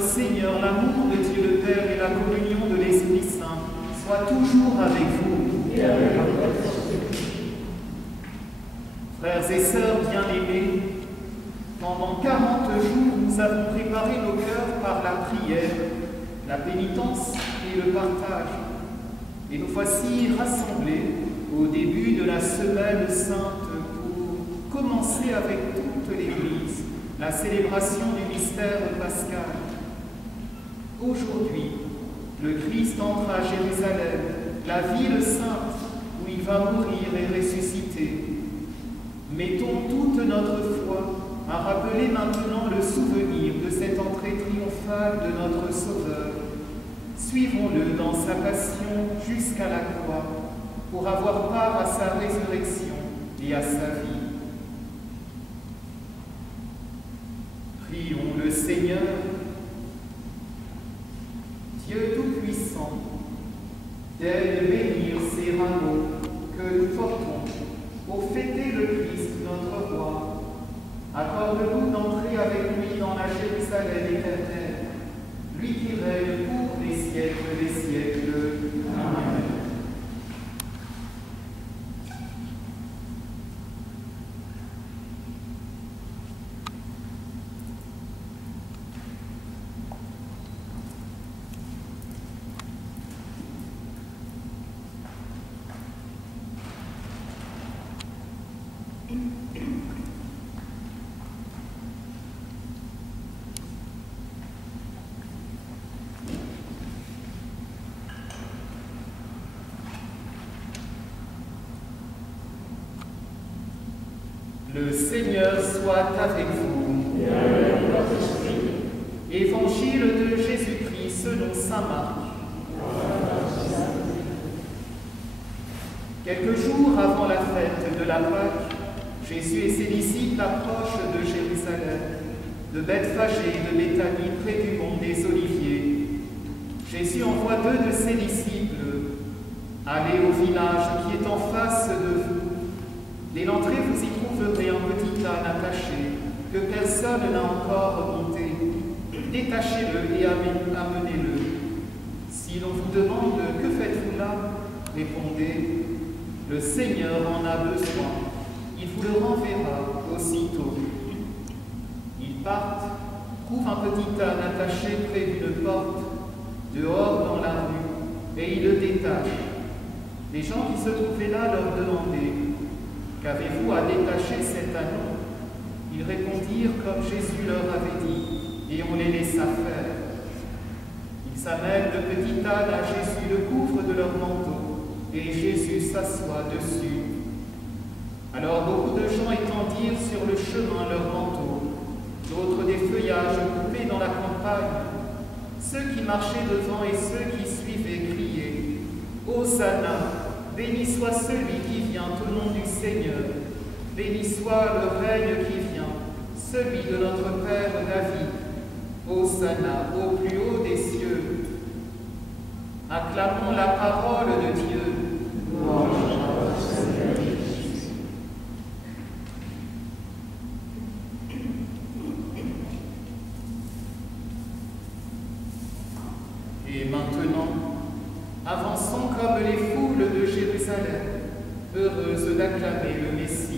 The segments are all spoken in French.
notre Seigneur, l'amour de Dieu le Père et la communion de l'Esprit Saint soient toujours avec vous. Et avec votre esprit. Frères et sœurs bien-aimés, pendant 40 jours, nous avons préparé nos cœurs par la prière, la pénitence et le partage. Et nous voici rassemblés au début de la Semaine Sainte pour commencer avec toute l'Église la célébration du mystère pascal. Aujourd'hui, le Christ entre à Jérusalem, la ville sainte où il va mourir et ressusciter. Mettons toute notre foi à rappeler maintenant le souvenir de cette entrée triomphale de notre Sauveur. Suivons-le dans sa passion jusqu'à la croix pour avoir part à sa résurrection et à sa vie. Prions le Seigneur. Dieu Tout-Puissant, daigne bénir ces rameaux que nous portons pour fêter le Christ, notre Roi. Accorde-nous d'entrer avec lui dans la Jérusalem éternelle, lui qui règne pour les siècles des siècles. Amen. Le Seigneur soit avec vous. Et avec votre esprit. Évangile de Jésus-Christ selon saint Marc. Quelques jours avant la fête de la Pâque, Jésus et ses disciples approchent de Jérusalem, de Bethphagée et de Béthanie près du mont des Oliviers. Jésus envoie 2 de ses disciples. Allez au village qui est en face de vous. Dès l'entrée, vous y trouverez un petit âne attaché, que personne n'a encore monté. Détachez-le et amenez-le. Si l'on vous demande « Que faites-vous là ?» répondez « Le Seigneur en a besoin. Il vous le renverra aussitôt. » Ils partent, trouvent un petit âne attaché près d'une porte, dehors dans la rue, et ils le détachent. Les gens qui se trouvaient là leur demandaient « Qu'avez-vous à détacher cet anneau ?» Ils répondirent comme Jésus leur avait dit, et on les laissa faire. Ils amènent le petit âne à Jésus, le couvrent de leur manteau, et Jésus s'assoit dessus. Alors beaucoup de gens étendirent sur le chemin leurs manteaux, d'autres des feuillages coupés dans la campagne. Ceux qui marchaient devant et ceux qui suivaient criaient « Hosanna ! Béni soit celui qui vient au nom du Seigneur. Béni soit le règne qui vient, celui de notre Père David. Hosanna au plus haut des cieux. » Acclamons la parole de Dieu. Louange à votre Seigneur Jésus. Et maintenant, avançons comme les foules de Jérusalem, heureuses d'acclamer le Messie.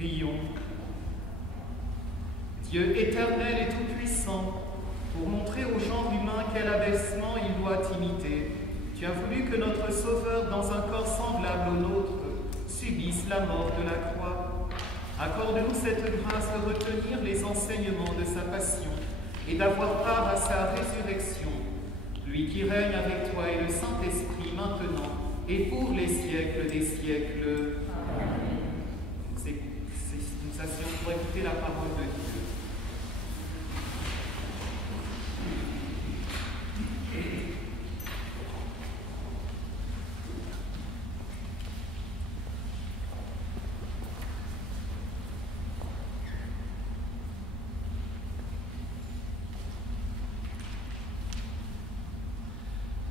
Prions. Dieu éternel et tout-puissant, pour montrer au genre humain quel abaissement il doit imiter, tu as voulu que notre Sauveur, dans un corps semblable au nôtre, subisse la mort de la croix. Accorde-nous cette grâce de retenir les enseignements de sa passion et d'avoir part à sa résurrection, lui qui règne avec toi et le Saint-Esprit maintenant et pour les siècles des siècles. Amen. Nous asseyons pour écouter la parole de Dieu.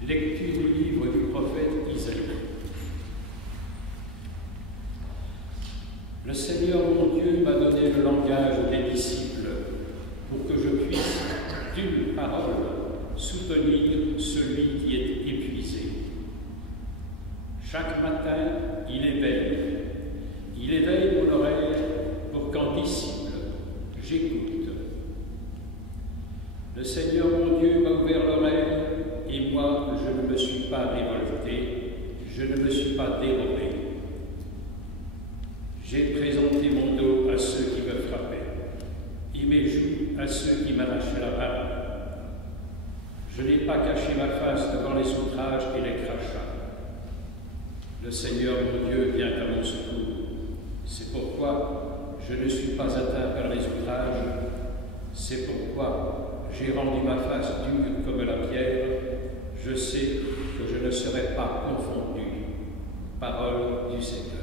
Lecture du livre du prophète Isaïe. Le Seigneur mon Dieu m'a donné le langage des disciples pour que je puisse, d'une parole, soutenir celui qui est épuisé. Chaque matin, il éveille mon oreille pour qu'en disciple, j'écoute. Le Seigneur mon Dieu m'a ouvert l'oreille et moi, je ne me suis pas révolté, je ne me suis pas dérobé. J'ai présenté mon dos à ceux qui me frappaient, et mes joues à ceux qui m'arrachaient la barbe. Je n'ai pas caché ma face devant les outrages et les crachats. Le Seigneur mon Dieu vient à mon secours. C'est pourquoi je ne suis pas atteint par les outrages. C'est pourquoi j'ai rendu ma face dure comme la pierre. Je sais que je ne serai pas confondu. Parole du Seigneur.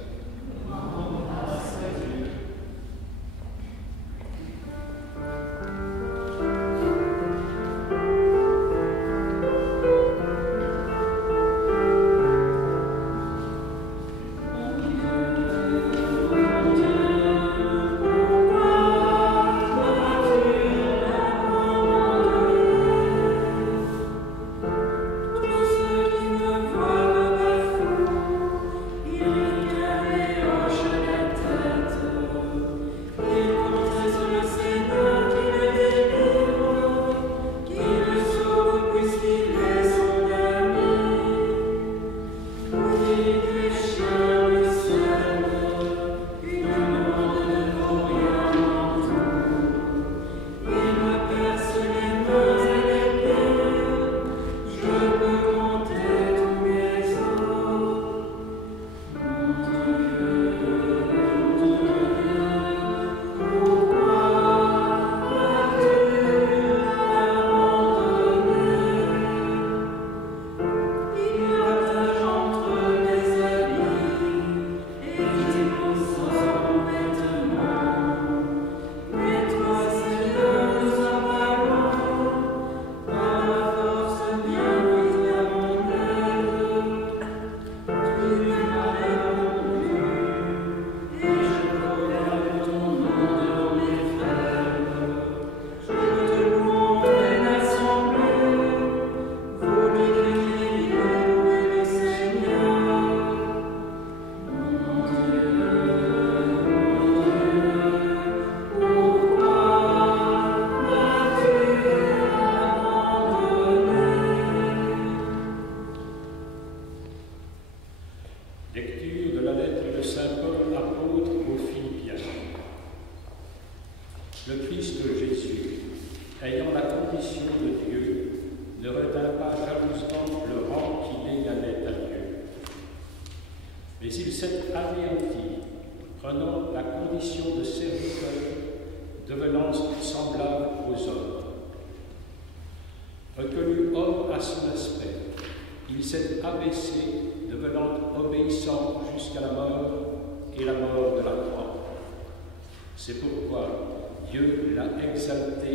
C'est pourquoi Dieu l'a exalté,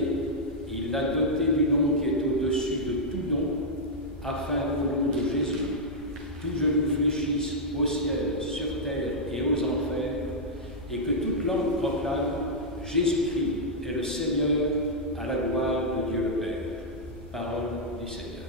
il l'a doté du nom qui est au-dessus de tout nom, afin qu'au nom de Jésus, tout genou fléchisse au ciel, sur terre et aux enfers, et que toute langue proclame Jésus-Christ est le Seigneur à la gloire de Dieu le Père. Parole du Seigneur.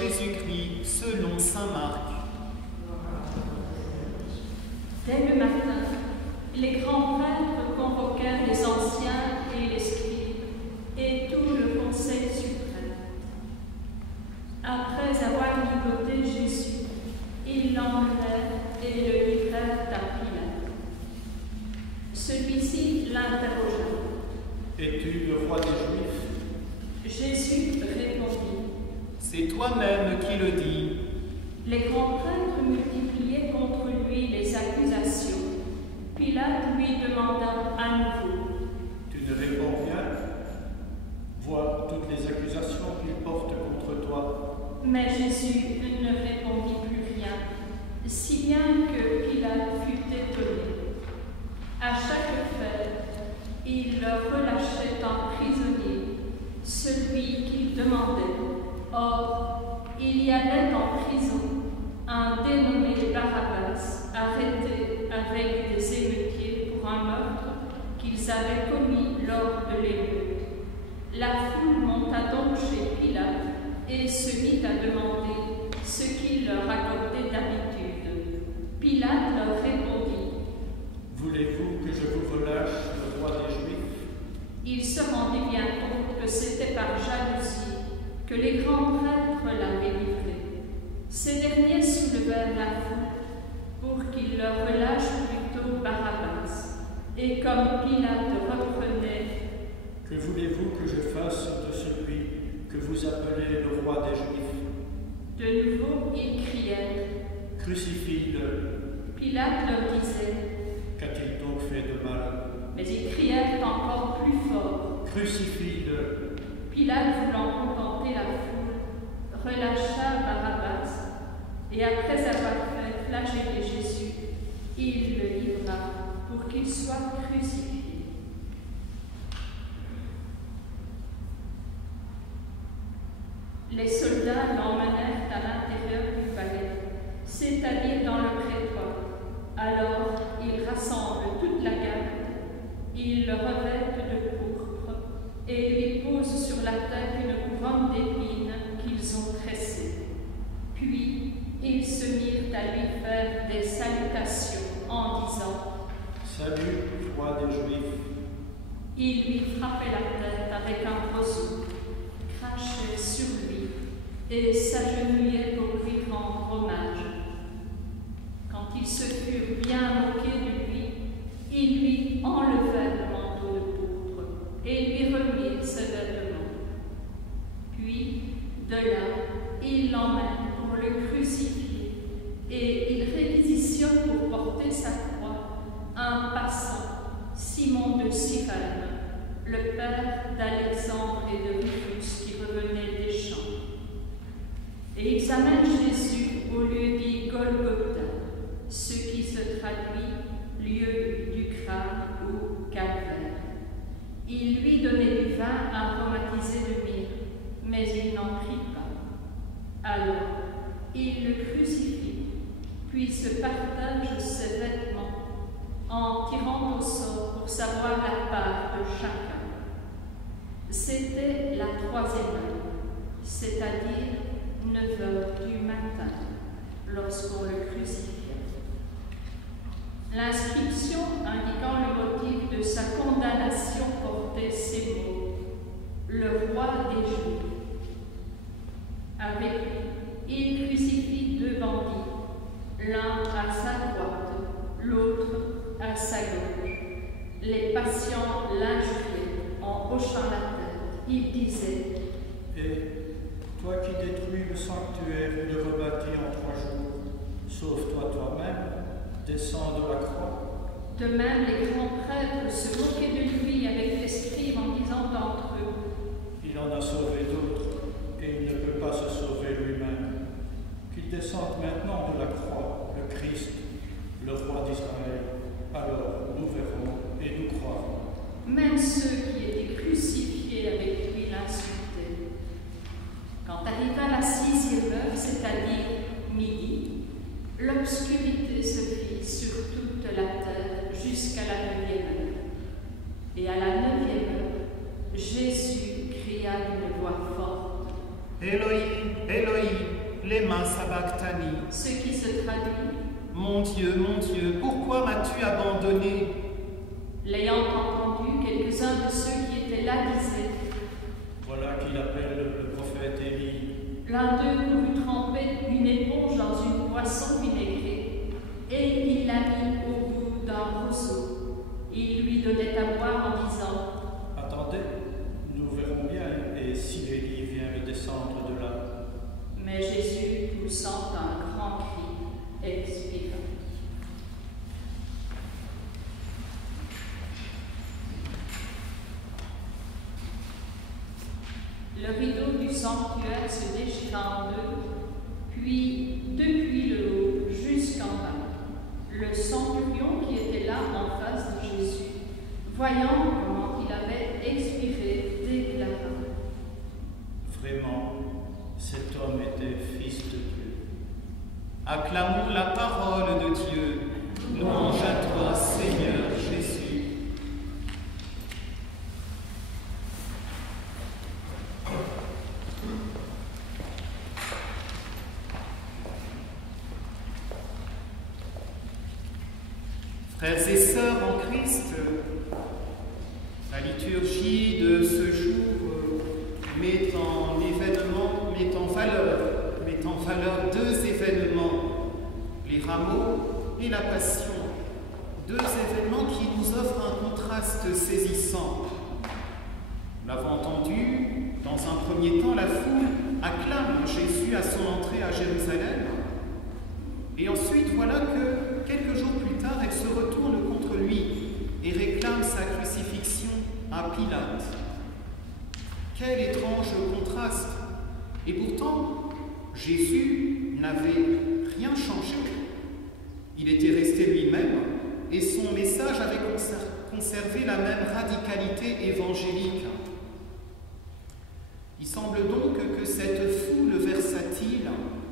Jésus-Christ selon saint Marc. Dès le matin, les grands prêtres convoquèrent les anciens et les scribes et tout le conseil suprême. Après avoir ligoté Jésus, ils l'emmenèrent et le livrèrent à Pilate. Celui-ci l'interrogea. Es-tu le roi des Juifs? Jésus répondit. C'est toi-même qui le dis. Les grands prêtres multipliaient contre lui les accusations. Pilate lui demanda à nouveau. Tu ne réponds rien? Vois toutes les accusations qu'il porte contre toi. Mais Jésus ne répondit plus rien, si bien que Pilate fut étonné. À chaque fête, il leur relâchait en prisonnier celui qu'il demandait. Or, il y avait en prison un dénommé Barabbas, arrêté avec des émeutiers pour un meurtre qu'ils avaient commis lors de l'émeute. La foule monta donc chez Pilate et se mit à demander ce qu'il leur accordait d'habitude. Pilate leur répondit. Voulez-vous que je vous relâche le roi des Juifs? Il se rendit bien compte que c'était par jalousie que les grands prêtres l'avaient livré. Ces derniers soulevèrent la foule pour qu'il leur relâche plutôt Barabbas. Et comme Pilate reprenait, que voulez-vous que je fasse de celui que vous appelez le roi des Juifs? De nouveau, ils crièrent. Crucifie-le. Pilate leur disait. Qu'a-t-il donc fait de mal? Mais ils crièrent encore plus fort. Crucifie-le. Pilate, voulant contenter la foule, relâcha Barabbas, et après avoir fait flageller Jésus, il le livra pour qu'il soit crucifié. Les soldats l'emmenèrent à l'intérieur du palais, c'est-à-dire dans le prétoire. Alors ils rassemblent toute la garde, ils le revêtent de pourpre et lui posent sur la tête une couronne d'épines qu'ils ont tressée. Puis ils se mirent à lui faire des salutations en disant « Salut, roi des Juifs !» Ils lui frappaient la tête avec un roseau, crachaient sur lui et s'agenouillaient pour lui rendre hommage. Quand ils se furent bien moqués de lui, ils lui enlevèrent le manteau de pourpre et lui remirent ses vêtements. Puis, de là, ils l'emmènent pour le crucifier et ils réquisitionnent pour porter sa croix un passant, Simon de Cyrène, le père d'Alexandre et de Rufus qui revenaient des champs. Et ils amènent Jésus au lieu dit Golgotha, ce qui se traduit lieu du crâne ou calvaire. Il lui donnait du vin aromatisé de myrrhe, mais il n'en prit pas. Alors, il le crucifie, puis se partage ses vêtements en tirant au sort pour savoir la part de chacun. C'était la 3e heure, c'est-à-dire 9 heures du matin, lorsqu'on le crucifiait. L'inscription indiquant le motif de sa condamnation portait ces mots « Le roi des Juifs ». Avec lui, il crucifie 2 bandits, l'un à sa droite, l'autre à sa gauche. Les patients l'injuriaient en hochant la tête. Il disait « Et toi qui détruis le sanctuaire et le rebâtis en 3 jours, sauve-toi toi-même, descends de la croix. » De même, les grands prêtres se moquaient de lui avec les scribes en disant entre eux « Il en a sauvé d'autres, et il ne peut pas se sauver lui-même. Qu'il descende maintenant de la croix, le Christ, le roi d'Israël. Alors nous verrons et nous croirons. » Même ceux qui étaient crucifiés avec lui l'insultaient. Quand arriva la 6e heure, c'est-à-dire midi, l'obscurité se fit sur toute la terre jusqu'à la 9e heure. Et à la 9e heure, Jésus cria d'une voix forte. Éloi, Éloi, lema sabachthani, ce qui se traduit mon Dieu, pourquoi m'as-tu abandonné? L'ayant entendu, quelques-uns de ceux qui étaient là disaient: Voilà qu'il appelle le prophète Élie. L'un d'eux voulut tremper une éponge dans une boisson vinaigrée, et il la mit au bout d'un roseau. Il lui donnait à boire en disant: Attendez, nous verrons bien, et si Élie vient de descendre de là. Mais Jésus, poussant un grand cri, expira. Le rideau du sanctuaire se déchira en deux, puis depuis le haut jusqu'en bas. Le centurion qui était là en face de Jésus, voyant comment il avait expiré, déclara: Vraiment, cet homme était fils de Dieu. Acclamons la parole de Dieu. Louange à toi, Seigneur Jésus. Frères et sœurs en Christ, la liturgie de ce jour met en valeur deux événements, les rameaux et la Passion, deux événements qui nous offrent un contraste saisissant. Nous l'avons entendu, dans un premier temps, la foule acclame Jésus à son entrée à Jérusalem, et ensuite voilà que quelques jours plus tard, elle se retourne contre lui et réclame sa crucifixion à Pilate. Quel étrange contraste! Et pourtant, Jésus n'avait rien changé. Il était resté lui-même et son message avait conservé la même radicalité évangélique. Il semble donc que cette foule versatile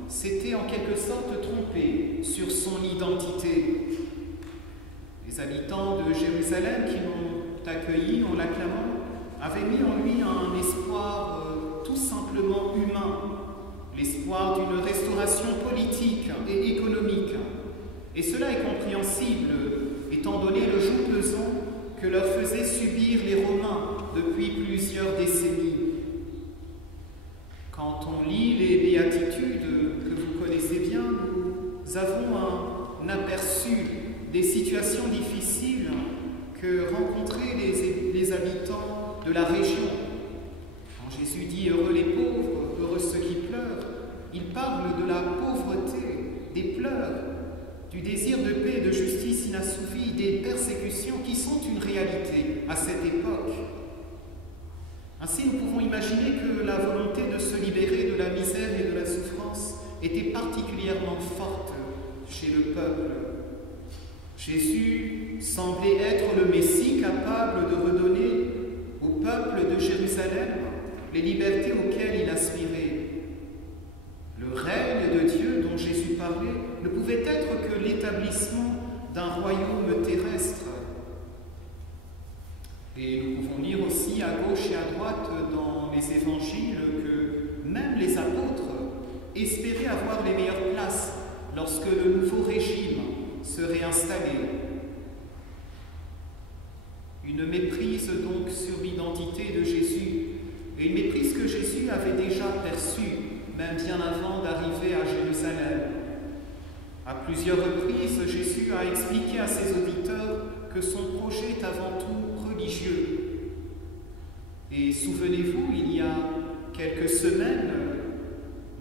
s'était en quelque sorte trompée sur son identité. Les habitants de Jérusalem qui l'ont accueilli en l'acclamant avaient mis en lui un espoir tout simplement humain, l'espoir d'une restauration politique et économique. Et cela est compréhensible, étant donné le joug pesant que leur faisaient subir les Romains depuis plusieurs décennies. Quand on lit les béatitudes que vous connaissez bien, nous avons un aperçu des situations difficiles que rencontraient les habitants de la région. Quand Jésus dit « Heureux les pauvres, heureux ceux qui pleurent », il parle de la pauvreté, des pleurs, du désir de paix et de justice inassouvi, des persécutions qui sont une réalité à cette époque. Ainsi, nous pouvons imaginer que la volonté de se libérer de la misère et de la souffrance était particulièrement forte chez le peuple. Jésus semblait être le Messie capable de redonner au peuple de Jérusalem les libertés auxquelles il aspirait. Le règne de Dieu dont Jésus parlait ne pouvait être que l'établissement d'un royaume terrestre. Et nous pouvons lire aussi à gauche et à droite dans les évangiles que même les apôtres espéraient avoir les meilleures places lorsque le nouveau régime serait installé. Une méprise donc sur l'identité de Jésus, et une méprise que Jésus avait déjà perçue, même bien avant d'arriver à Jérusalem. À plusieurs reprises, Jésus a expliqué à ses auditeurs que son projet est avant tout religieux. Et souvenez-vous, il y a quelques semaines,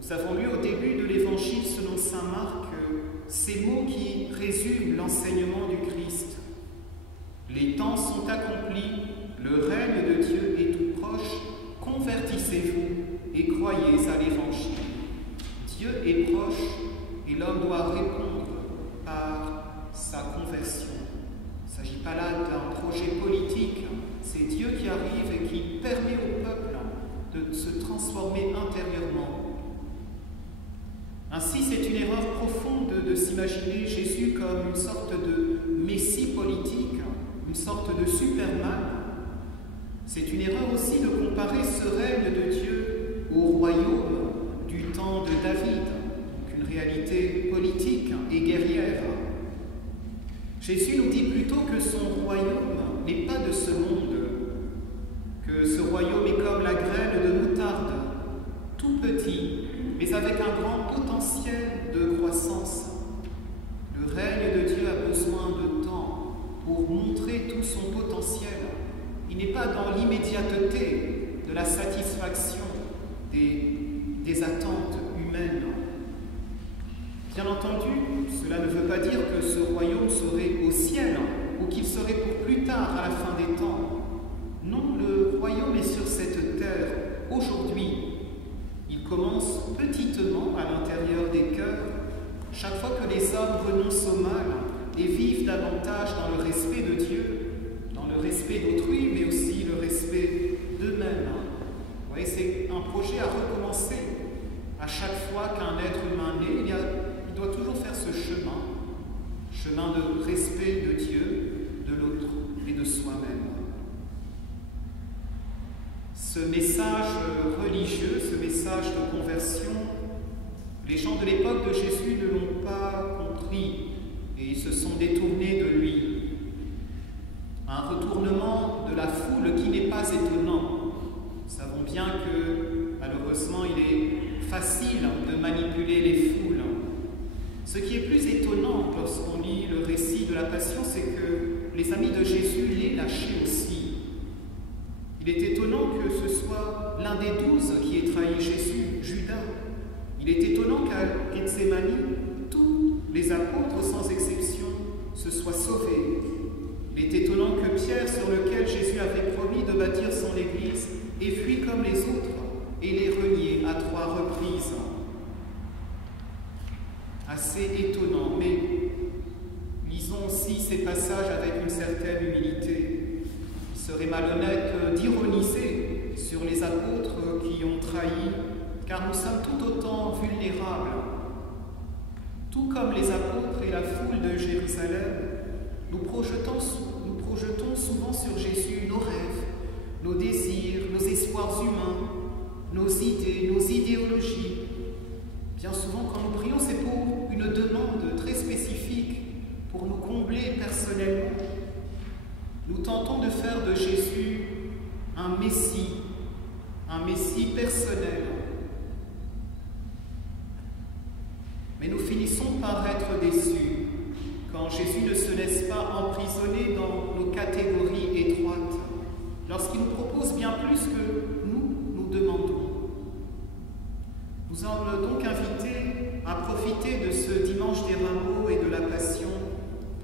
nous avons lu au début de l'Évangile selon saint Marc ces mots qui résument l'enseignement du Christ. Les temps sont accomplis, le règne de Dieu est tout proche, convertissez-vous et croyez à l'Évangile. Dieu est proche et l'homme doit répondre par sa conversion. Il ne s'agit pas là d'un projet politique, c'est Dieu qui arrive et qui permet au peuple de se transformer intérieurement. Ainsi, c'est une erreur profonde de s'imaginer Jésus comme une sorte de messie politique, une sorte de Superman. C'est une erreur aussi de comparer ce règne de Dieu au royaume du temps de David, réalité politique et guerrière. Jésus nous dit plutôt que son royaume n'est pas de ce monde, que ce royaume est comme la graine de moutarde, tout petit, mais avec un grand potentiel de croissance. Le règne de Dieu a besoin de temps pour montrer tout son potentiel. Il n'est pas dans l'immédiateté de la satisfaction des attentes humaines. Bien entendu, cela ne veut pas dire que ce royaume serait au ciel ou qu'il serait pour plus tard à la fin des temps. Non, le royaume est sur cette terre aujourd'hui. Il commence petitement à l'intérieur des cœurs, chaque fois que les hommes renoncent au mal et vivent davantage dans le respect de Dieu, dans le respect d'autrui, mais aussi le respect d'eux-mêmes. Vous voyez, c'est un projet à recommencer. À chaque fois qu'un être humain naît, il doit toujours faire ce chemin de respect de Dieu, de l'autre et de soi-même. Ce message religieux, ce message de conversion, les gens de l'époque de Jésus ne l'ont pas compris et ils se sont détournés de lui. Un retournement de la foule qui n'est pas étonnant. Nous savons bien que, malheureusement, il est facile de manipuler les foules. Ce qui est plus étonnant lorsqu'on lit le récit de la Passion, c'est que les amis de Jésus l'aient lâché aussi. Il est étonnant que ce soit l'un des 12 qui ait trahi Jésus, Judas. Il est étonnant qu'à Gethsémani, tous les apôtres, sans exception, se soient sauvés. Il est étonnant que Pierre, sur lequel Jésus avait promis de bâtir son Église, ait fui comme les autres et l'ait renié à 3 reprises. Assez étonnant, mais lisons aussi ces passages avec une certaine humilité. Il serait malhonnête d'ironiser sur les apôtres qui ont trahi, car nous sommes tout autant vulnérables. Tout comme les apôtres et la foule de Jérusalem, nous projetons souvent sur Jésus nos rêves, nos désirs, nos espoirs humains, nos idées, nos idéologies. Bien souvent, quand nous prions, c'est pour une demande très spécifique, pour nous combler personnellement. Nous tentons de faire de Jésus un Messie personnel. Mais nous finissons par être déçus quand Jésus ne se laisse pas emprisonner dans nos catégories étroites, lorsqu'il nous propose bien plus que nous demandons. Nous sommes donc invités à profiter de ce dimanche des Rameaux et de la Passion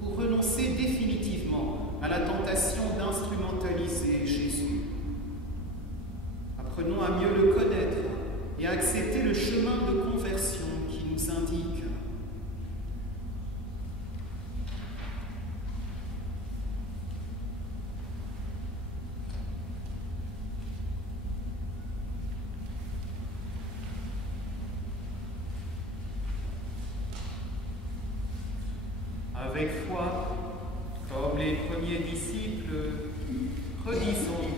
pour renoncer définitivement à la tentation d'instrumentaliser Jésus. Apprenons à mieux le connaître et à accepter le chemin de conversion qui nous indique. Avec foi, comme les premiers disciples, redisons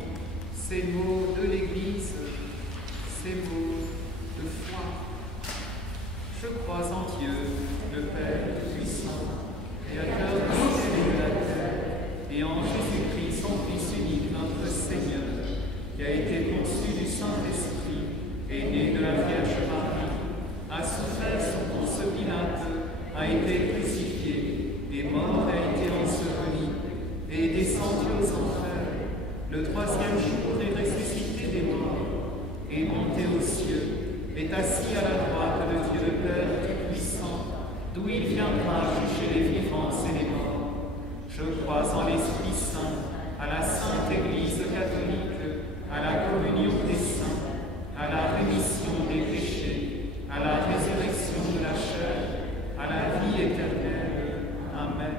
ces mots de l'Église, ces mots de foi. Je crois en Dieu, le Père puissant, Créateur du ciel et de la terre, et en Jésus-Christ, son Fils unique, notre Seigneur, qui a été conçu du Saint-Esprit, est né de la Vierge Marie, a souffert sous Ponce Pilate, a été crucifié, est mort, a été enseveli, et est descendu aux enfers. Le 3e jour est ressuscité des morts, est monté aux cieux, est assis à la droite de Dieu le Père Tout-Puissant, d'où il viendra juger les vivants et les morts. Je crois en l'Esprit Saint, à la Sainte Église catholique, à la communion des saints, à la rémission des péchés, à la résurrection de la chair, à la vie éternelle. Amen.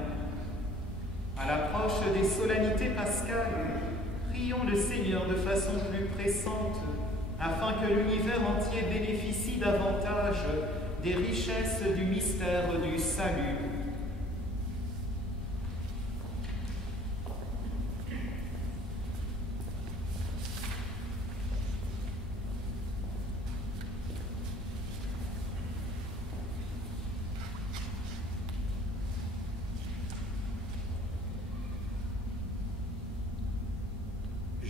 À l'approche des solennités pascales, prions le Seigneur de façon plus pressante, afin que l'univers entier bénéficie davantage des richesses du mystère du salut.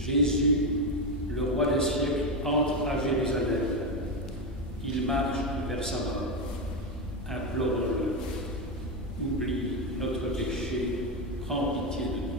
Jésus, le roi des siècles, entre à Jérusalem. Il marche vers sa mort. Implore-le. Oublie notre péché. Prends pitié de nous.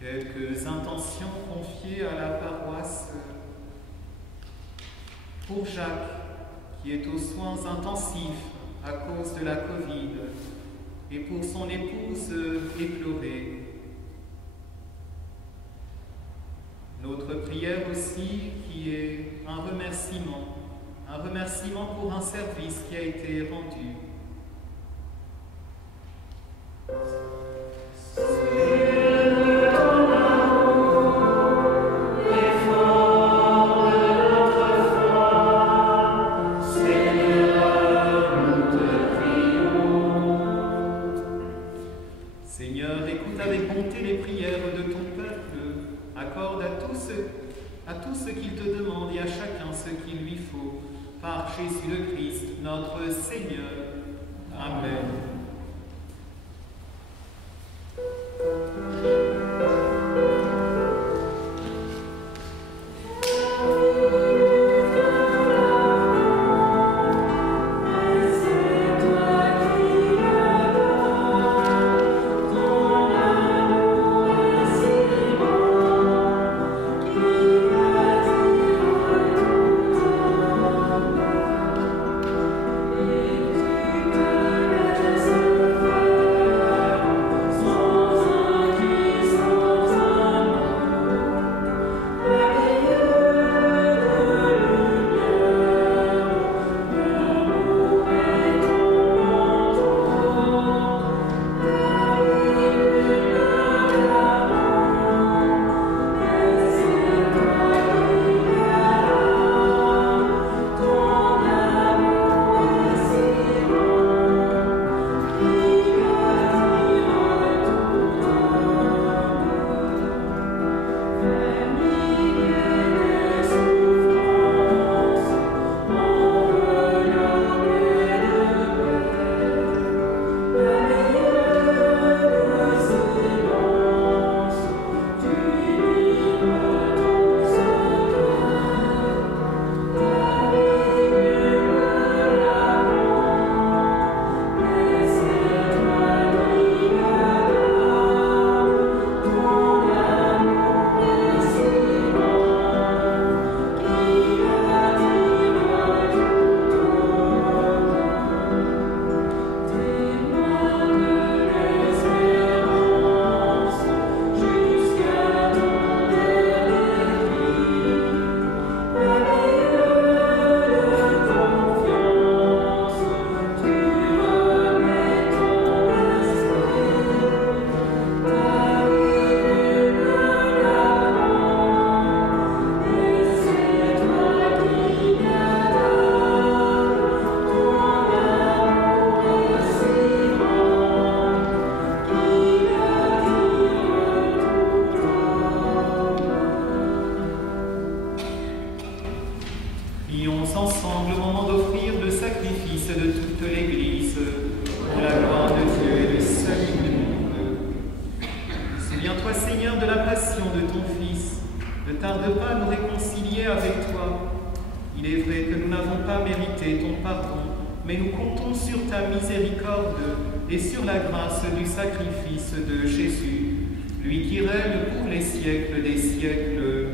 Quelques intentions confiées à la paroisse pour Jacques, qui est aux soins intensifs à cause de la Covid, et pour son épouse éplorée. Notre prière aussi, qui est un remerciement pour un service qui a été rendu. Seigneur, écoute avec bonté les prières de ton peuple. Accorde à tous ce qu'il te demande et à chacun ce qu'il lui faut. Par Jésus le Christ, notre Seigneur. Amen. Yes. Souviens-toi, Seigneur, de la passion de ton Fils. Ne tarde pas à nous réconcilier avec toi. Il est vrai que nous n'avons pas mérité ton pardon, mais nous comptons sur ta miséricorde et sur la grâce du sacrifice de Jésus, lui qui règne pour les siècles des siècles.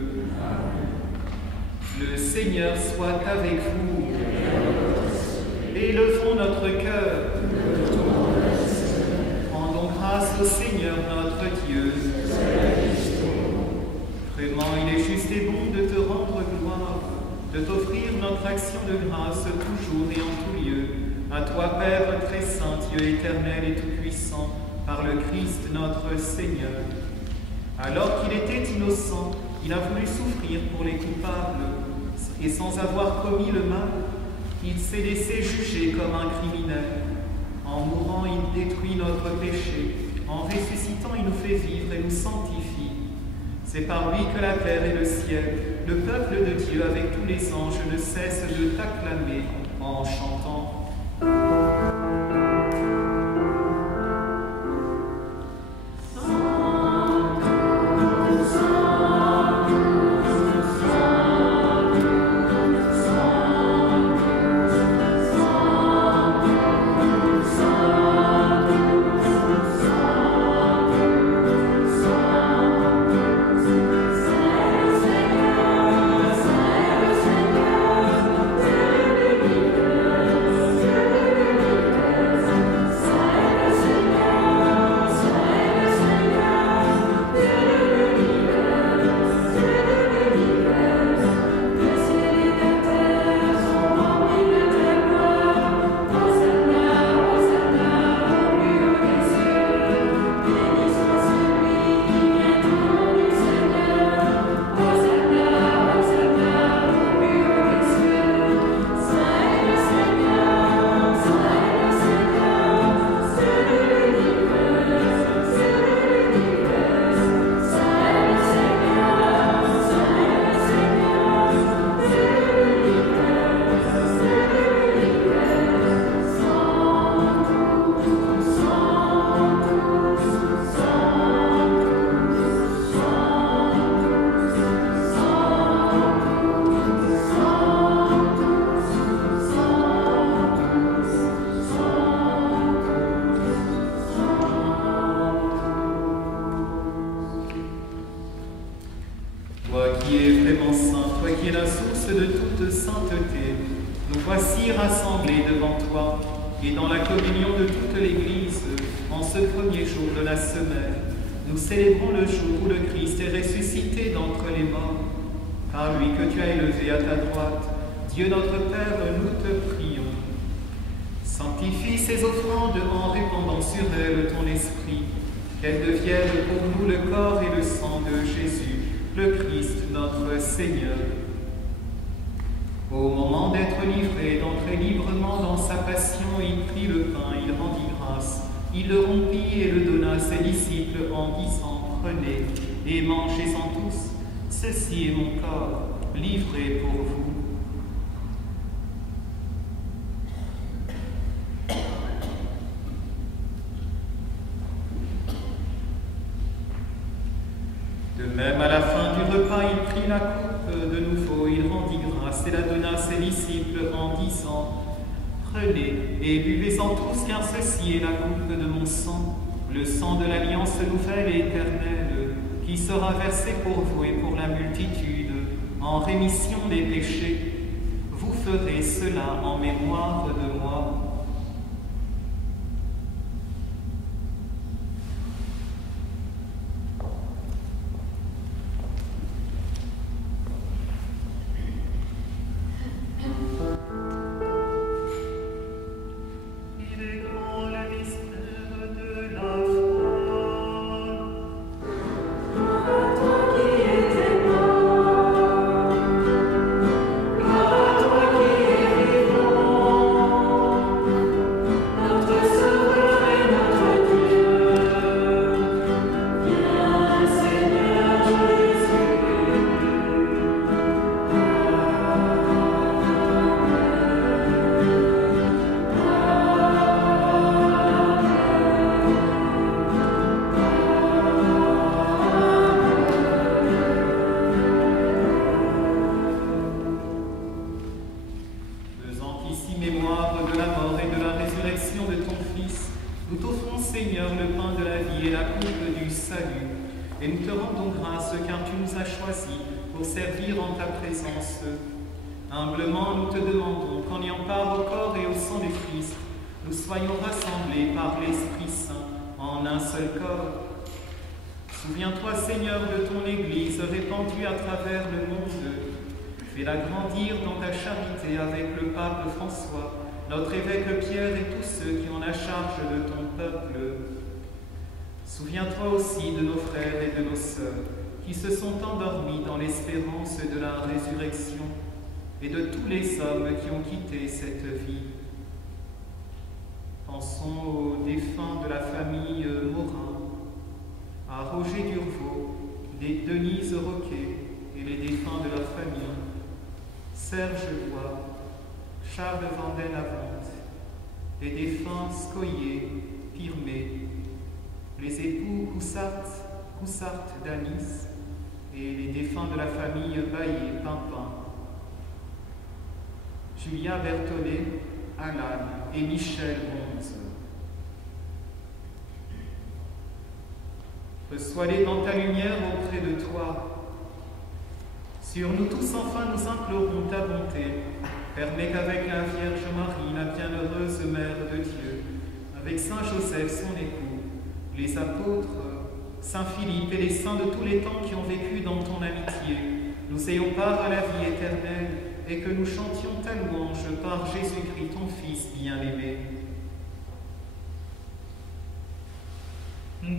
Le Seigneur soit avec vous. Élevons notre cœur. Rendons grâce au Seigneur notre Dieu. Vraiment, il est juste et bon de te rendre gloire, de t'offrir notre action de grâce toujours et en tout lieu. À toi, Père très saint, Dieu éternel et tout-puissant, par le Christ notre Seigneur. Alors qu'il était innocent, il a voulu souffrir pour les coupables, et sans avoir commis le mal, il s'est laissé juger comme un criminel. En mourant, il détruit notre péché. En ressuscitant, il nous fait vivre et nous sanctifie. C'est par lui que la terre et le ciel, le peuple de Dieu avec tous les anges ne cessent de t'acclamer en chantant. Dieu notre Père, nous te prions. Sanctifie ces offrandes en répandant sur elles ton esprit, qu'elles deviennent pour nous le corps et le sang de Jésus, le Christ notre Seigneur. Au moment d'être livré, d'entrer librement dans sa passion, il prit le pain, il rendit grâce, il le rompit et le donna à ses disciples en disant « Prenez et mangez-en tous, ceci est mon corps, livré pour vous. » Même à la fin du repas, il prit la coupe de nouveau, il rendit grâce et la donna à ses disciples en disant « Prenez et buvez-en tous, car ceci est la coupe de mon sang, le sang de l'alliance nouvelle et éternelle, qui sera versé pour vous et pour la multitude, en rémission des péchés. Vous ferez cela en mémoire de moi. » Toi qui es vivant, salut. Et nous te rendons grâce car tu nous as choisis pour servir en ta présence. Humblement, nous te demandons qu'en ayant part au corps et au sang du Christ, nous soyons rassemblés par l'Esprit Saint en un seul corps. Souviens-toi, Seigneur, de ton Église répandue à travers le monde. Fais-la grandir dans ta charité avec le pape François, notre évêque Pierre et tous ceux qui ont la charge de ton peuple. Souviens-toi aussi de nos frères et de nos sœurs qui se sont endormis dans l'espérance de la résurrection et de tous les hommes qui ont quitté cette vie. Pensons aux défunts de la famille Morin, à Roger Durvaux, Denise Roquet et les défunts de leur famille, Serge Lois, Charles Vanden-Avante, les défunts Scoyer, Pirmé, les époux Coussart d'Anis et les défunts de la famille Baillet, Pimpin, Julia Berthollet, Alan et Michel Bonze. Reçois-les dans ta lumière auprès de toi. Sur nous tous, enfin, nous implorons ta bonté. Permets qu'avec la Vierge Marie, la bienheureuse Mère de Dieu, avec Saint Joseph, son époux, les apôtres, Saint Philippe et les saints de tous les temps qui ont vécu dans ton amitié, nous ayons part à la vie éternelle et que nous chantions ta louange par Jésus-Christ, ton Fils bien-aimé.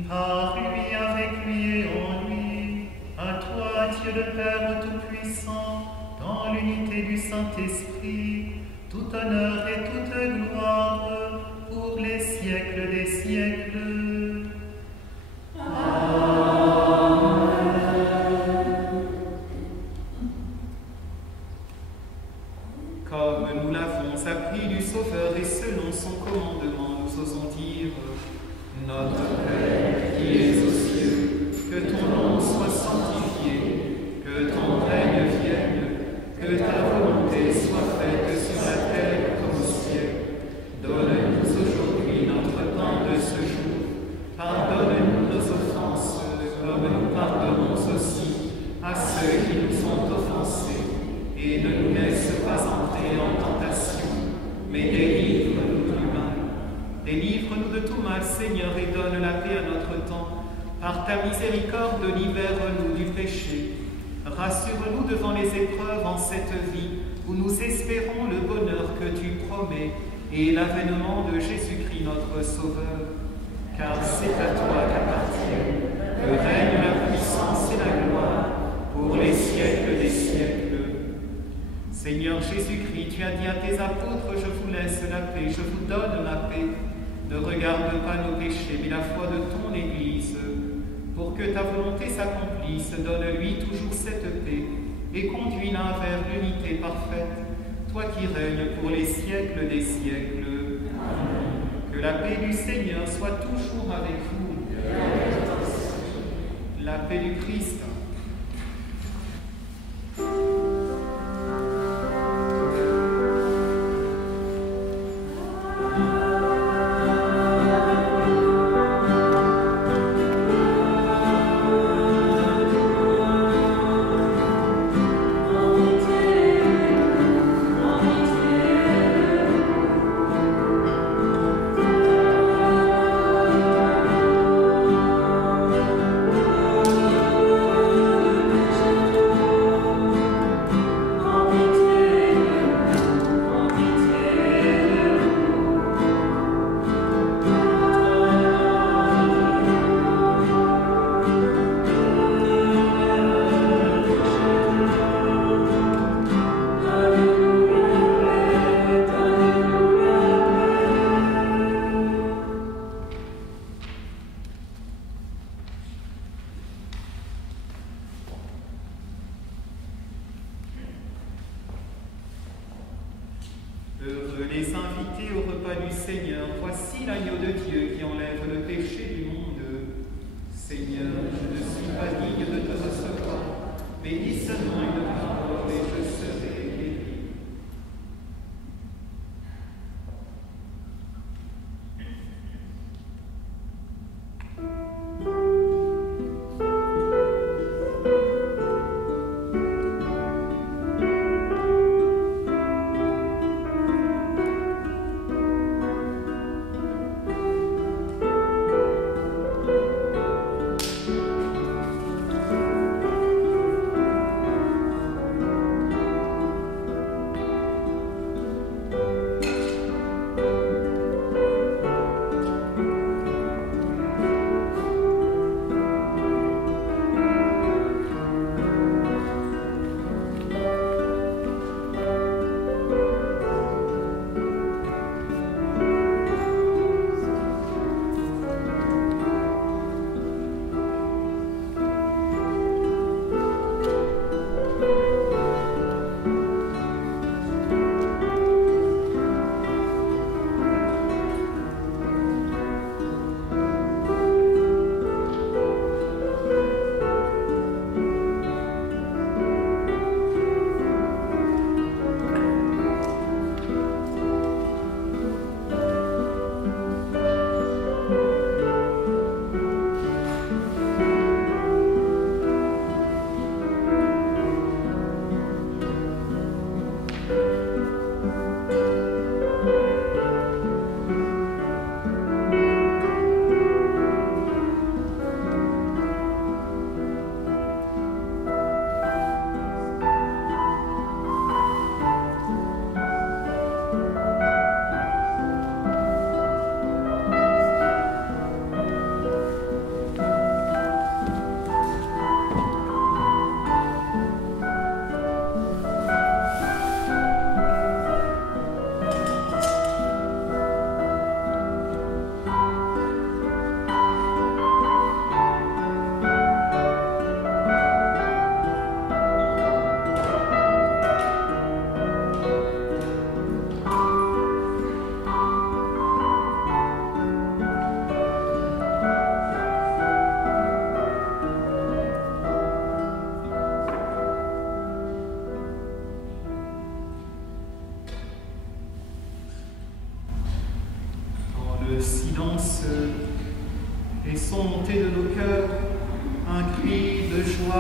Par lui, avec lui et en lui, à toi, Dieu le Père Tout-Puissant, dans l'unité du Saint-Esprit, tout honneur et toute gloire pour les siècles des siècles. Amen. Comme nous l'avons appris du Sauveur et selon son commandement, nous osons dire: Notre Père qui es aux cieux, que ton nom soit sanctifié, que ton règne vienne, que ta volonté soit faite sur la terre comme au ciel. Donne-nous aujourd'hui notre pain de ce jour. Pardonne-nous nos offenses, comme nous pardonnons aussi à ceux qui nous ont offensés. Et ne nous laisse pas entrer en tentation, mais délivre-nous du mal. Délivre-nous de tout mal, Seigneur, et donne la paix à notre temps. Par ta miséricorde, libère-nous du péché. Rassure-nous devant les épreuves en cette vie, où nous espérons le bonheur que tu promets et l'avènement de Jésus-Christ, notre Sauveur. Car c'est à toi qu'appartiennent le règne, la puissance et la gloire, pour les siècles des siècles. Seigneur Jésus-Christ, tu as dit à tes apôtres: je vous laisse la paix, je vous donne ma paix. Ne regarde pas nos péchés, mais la foi de ton Église. Pour que ta volonté s'accomplisse, donne-lui toujours cette paix et conduis-la vers l'unité parfaite, toi qui règnes pour les siècles des siècles. Amen. Que la paix du Seigneur soit toujours avec vous. La paix du Christ. Heureux les invités au repas du Seigneur. Voici l'agneau de Dieu qui enlève le péché du monde. Seigneur, je ne suis pas digne de te recevoir, mais dis seulement une parole et je serai guéri.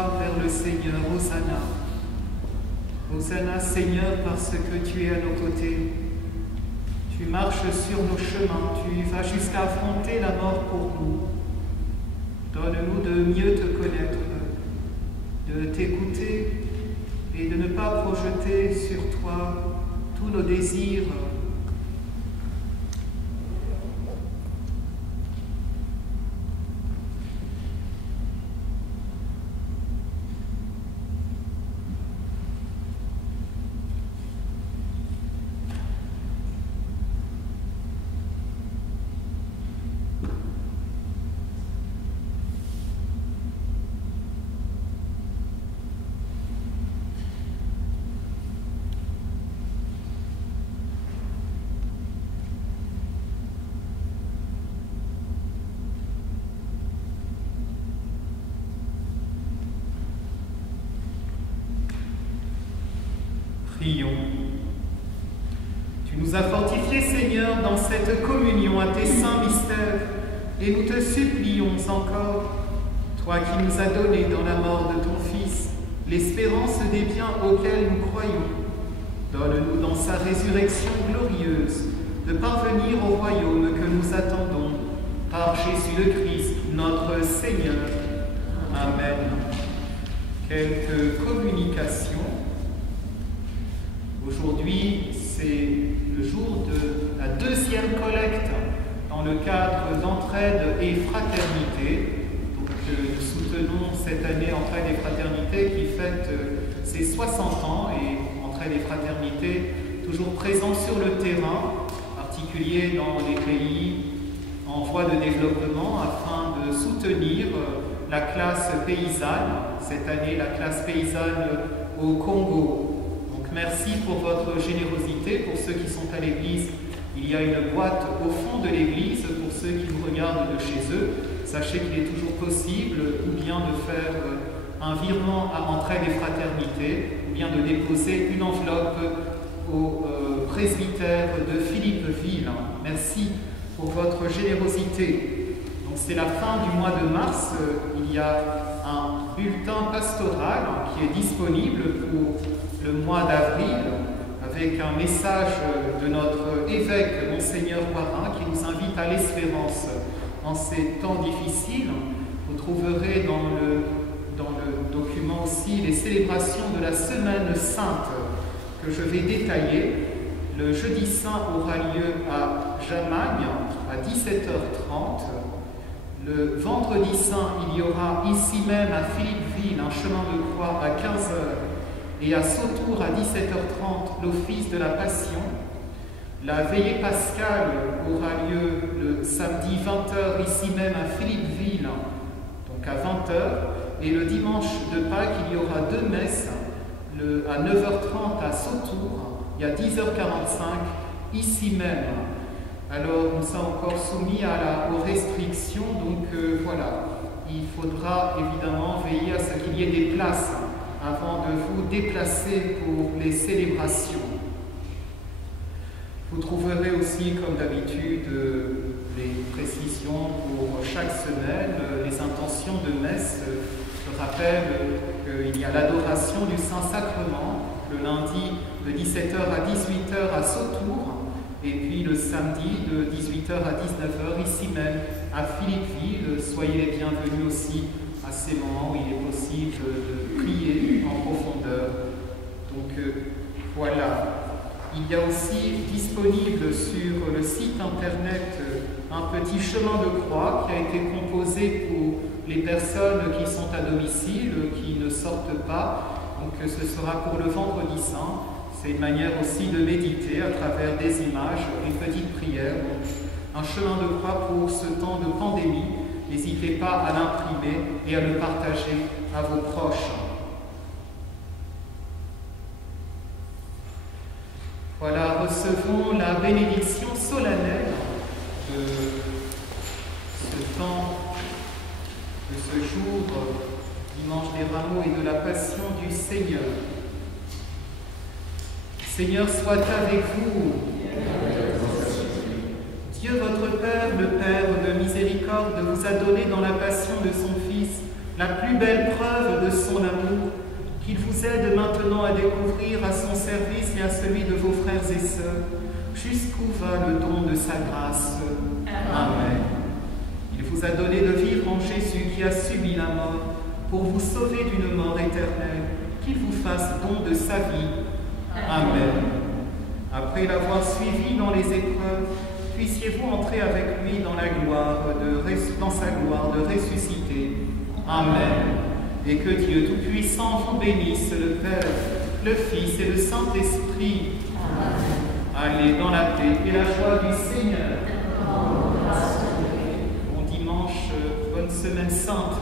gloire vers le Seigneur. Hosanna. Hosanna, Seigneur, parce que tu es à nos côtés. Tu marches sur nos chemins, tu vas jusqu'à affronter la mort pour nous. Donne-nous de mieux te connaître, de t'écouter et de ne pas projeter sur toi tous nos désirs. Prions. Tu nous as fortifiés, Seigneur, dans cette communion à tes saints mystères, et nous te supplions encore, toi qui nous as donné dans la mort de ton Fils l'espérance des biens auxquels nous croyons, donne-nous dans sa résurrection glorieuse de parvenir au royaume que nous attendons, par Jésus le Christ, notre Seigneur. Amen. Quelques communications. Aujourd'hui, c'est le jour de la deuxième collecte dans le cadre d'Entraide et Fraternité. Donc, nous soutenons cette année Entraide et Fraternité qui fête ses 60 ans, et Entraide et Fraternité toujours présent sur le terrain, en particulier dans les pays en voie de développement, afin de soutenir la classe paysanne, cette année la classe paysanne au Congo. Merci pour votre générosité. Pour ceux qui sont à l'église, il y a une boîte au fond de l'église pour ceux qui nous regardent de chez eux. Sachez qu'il est toujours possible ou bien de faire un virement à Entraide et Fraternité, ou bien de déposer une enveloppe au presbytère de Philippeville. Merci pour votre générosité. Donc c'est la fin du mois de mars. Il y a un bulletin pastoral qui est disponible pour le mois d'avril, avec un message de notre évêque, Monseigneur Warin, qui nous invite à l'espérance en ces temps difficiles. Vous trouverez dans le document aussi les célébrations de la Semaine Sainte que je vais détailler. Le jeudi saint aura lieu à Jamagne à 17h30. Le vendredi saint, il y aura ici même à Philippeville un chemin de croix à 15h. Et à Sautour, à 17h30, l'office de la Passion. La veillée pascale aura lieu le samedi 20h, ici même à Philippeville, donc à 20h. Et le dimanche de Pâques, il y aura deux messes, à 9h30 à Sautour et à 10h45, ici même. Alors, nous sommes encore soumis aux restrictions, donc voilà. Il faudra évidemment veiller à ce qu'il y ait des places avant de vous déplacer pour les célébrations. Vous trouverez aussi, comme d'habitude, les précisions pour chaque semaine, les intentions de messe. Je rappelle qu'il y a l'adoration du Saint-Sacrement le lundi de 17h à 18h à Sautour, et puis le samedi de 18h à 19h ici même à Philippeville. Soyez les bienvenus aussi à ces moments où il est possible de prier en profondeur. Donc voilà. Il y a aussi disponible sur le site internet un petit chemin de croix qui a été composé pour les personnes qui sont à domicile, qui ne sortent pas. Donc ce sera pour le vendredi saint. C'est une manière aussi de méditer à travers des images, une petite prière. Donc, un chemin de croix pour ce temps de pandémie. N'hésitez pas à l'imprimer et à le partager à vos proches. Voilà, recevons la bénédiction solennelle de ce temps, de ce jour, dimanche des Rameaux et de la Passion du Seigneur. Seigneur soit avec vous. Dieu votre Père, le Père de miséricorde, vous a donné dans la passion de son Fils la plus belle preuve de son amour, qu'il vous aide maintenant à découvrir à son service et à celui de vos frères et sœurs, jusqu'où va le don de sa grâce. Amen. Il vous a donné de vivre en Jésus qui a subi la mort pour vous sauver d'une mort éternelle, qu'il vous fasse don de sa vie. Amen. Après l'avoir suivi dans les épreuves, puissiez-vous entrer avec lui dans la gloire dans sa gloire de ressuscité. Amen. Et que Dieu Tout-Puissant vous bénisse, le Père, le Fils et le Saint-Esprit. Allez dans la paix et la joie du Seigneur. Bon dimanche, bonne semaine sainte.